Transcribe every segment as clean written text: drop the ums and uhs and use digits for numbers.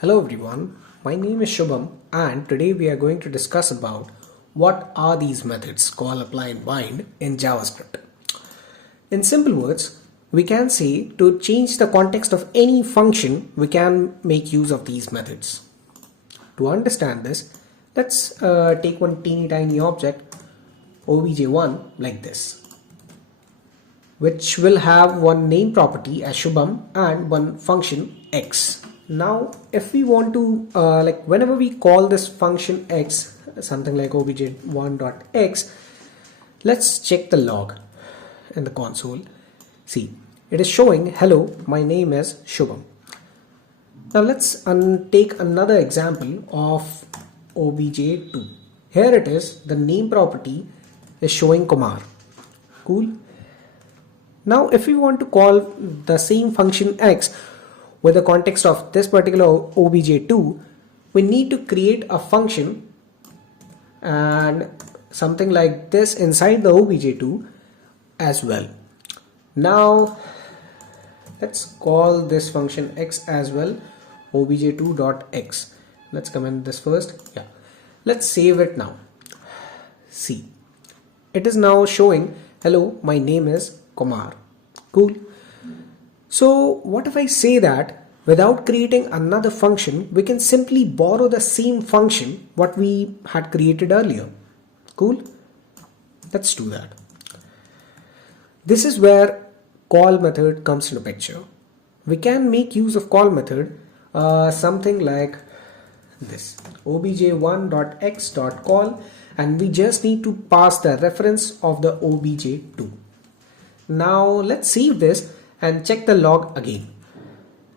Hello everyone, my name is Shubham and today we are going to discuss about what are these methods call, apply and bind in JavaScript. In simple words, we can say to change the context of any function, we can make use of these methods. To understand this, let's take one teeny tiny object obj1 like this, which will have one name property as Shubham and one function x. Now if we want to whenever we call this function x, something like obj1.x, let's check the log in the console. See, it is showing hello, my name is Shubham. Now let's take another example of obj2. Here it is, the name property is showing Kumar. Cool. Now if we want to call the same function x with the context of this particular obj2, we need to create a function and something like this inside the obj2 as well. Now let's call this function x as well, obj2.x. Let's comment this first. Yeah, let's save it now. See, it is now showing hello, my name is Kumar. Cool. So what if I say that without creating another function, we can simply borrow the same function what we had created earlier. Cool. Let's do that. This is where call method comes into picture. We can make use of call method something like this, obj1.x.call, and we just need to pass the reference of the obj2. Now let's save this and check the log again.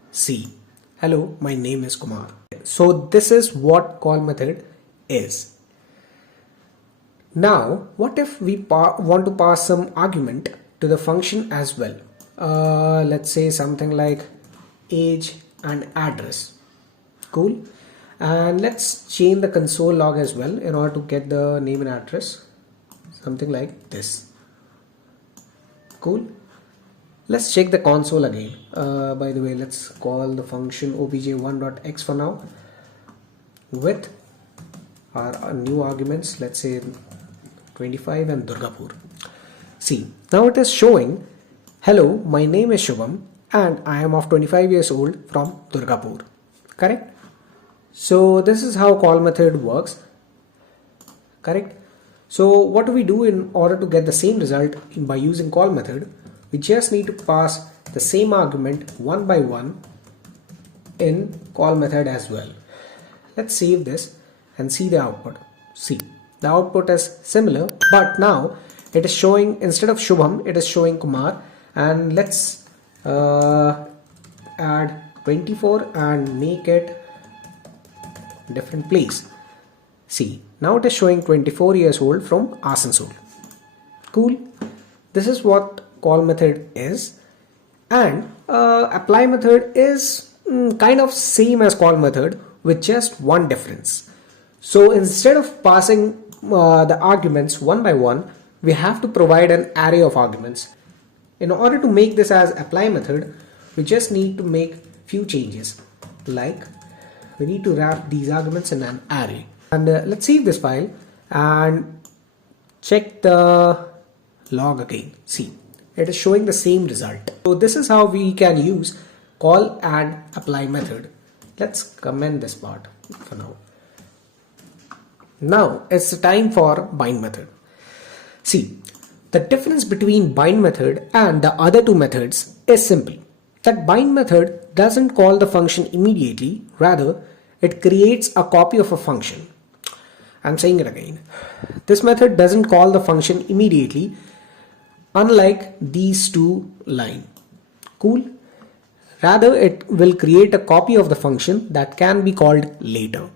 See, hello, my name is Kumar. So this is what call method is. Now what if we want to pass some argument to the function as well? Let's say something like age and address. Cool. And let's change the console log as well in order to get the name and address, something like this. Cool. Let's check the console again. By the way, let's call the function obj1.x for now with our new arguments, let's say 25 and Durgapur. See, now it is showing hello, my name is Shubham and I am of 25 years old from Durgapur. Correct? So this is how call method works. Correct? So what do we do in order to get the same result by using call method? We just need to pass the same argument one by one in call method as well. Let's save this and see the output. See, the output is similar, but now it is showing, instead of Shubham, it is showing Kumar. And let's add 24 and make it different place. See, now it is showing 24 years old from Asansol. Cool. This is what call method is, and apply method is kind of same as call method with just one difference. So instead of passing the arguments one by one, we have to provide an array of arguments. In order to make this as apply method, we just need to make few changes, like we need to wrap these arguments in an array. And let's save this file and check the log again. See, it is showing the same result. So this is how we can use call and apply method. Let's comment this part for now. Now it's the time for bind method. See, the difference between bind method and the other two methods is simple. That bind method doesn't call the function immediately, rather it creates a copy of a function. I'm saying it again. This method doesn't call the function immediately, unlike these two lines. Cool. Rather, it will create a copy of the function that can be called later.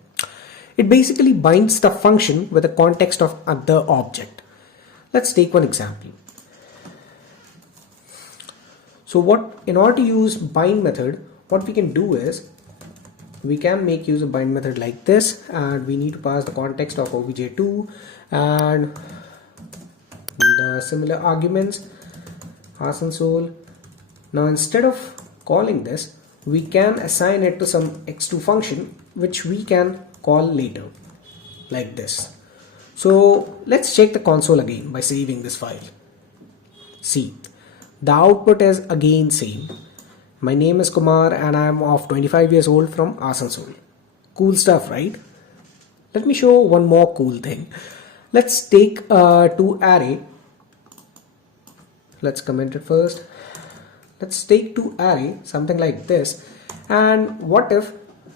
It basically binds the function with the context of the object. Let's take one example. So in order to use bind method, what we can do is we can make use of bind method like this, and we need to pass the context of obj2 and the similar arguments Asansol. Now instead of calling this, we can assign it to some x2 function which we can call later, like this. So let's check the console again by saving this file. See, the output is again same. My name is Kumar and I am of 25 years old from Asansol. Cool stuff, right? Let me show one more cool thing. Let's take to array. Let's comment it first. Let's take to array something like this. And what if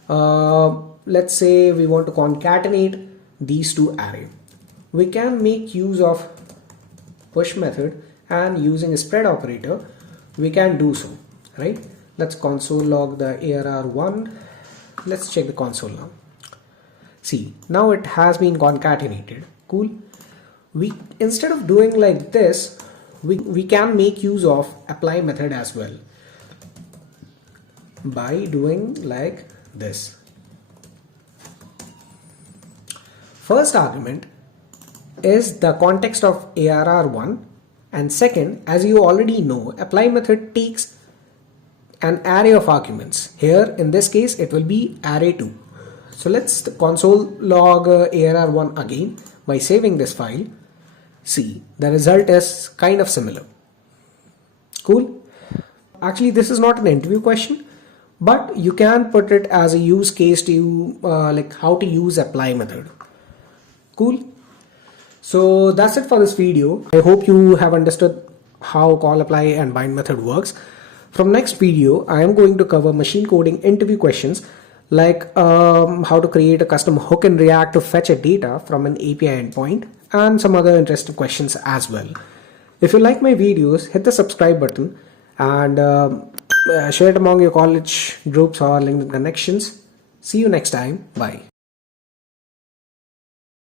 let's say we want to concatenate these two array. We can make use of push method, and using a spread operator we can do so, right? Let's console log the ARR1. Let's check the console now. See, now it has been concatenated. Cool. We, instead of doing like this, we can make use of apply method as well by doing like this. First argument is the context of ARR1, and second, as you already know, apply method takes an array of arguments. Here in this case it will be array2. So let's console log ARR1 again by saving this file. See, the result is kind of similar. Cool. Actually, this is not an interview question, but you can put it as a use case to like how to use apply method. Cool. So that's it for this video. I hope you have understood how call, apply and bind method works. From next video, I am going to cover machine coding interview questions like how to create a custom hook in React to fetch a data from an API endpoint, and some other interesting questions as well. If you like my videos, hit the subscribe button and share it among your college groups or LinkedIn connections. See you next time. Bye.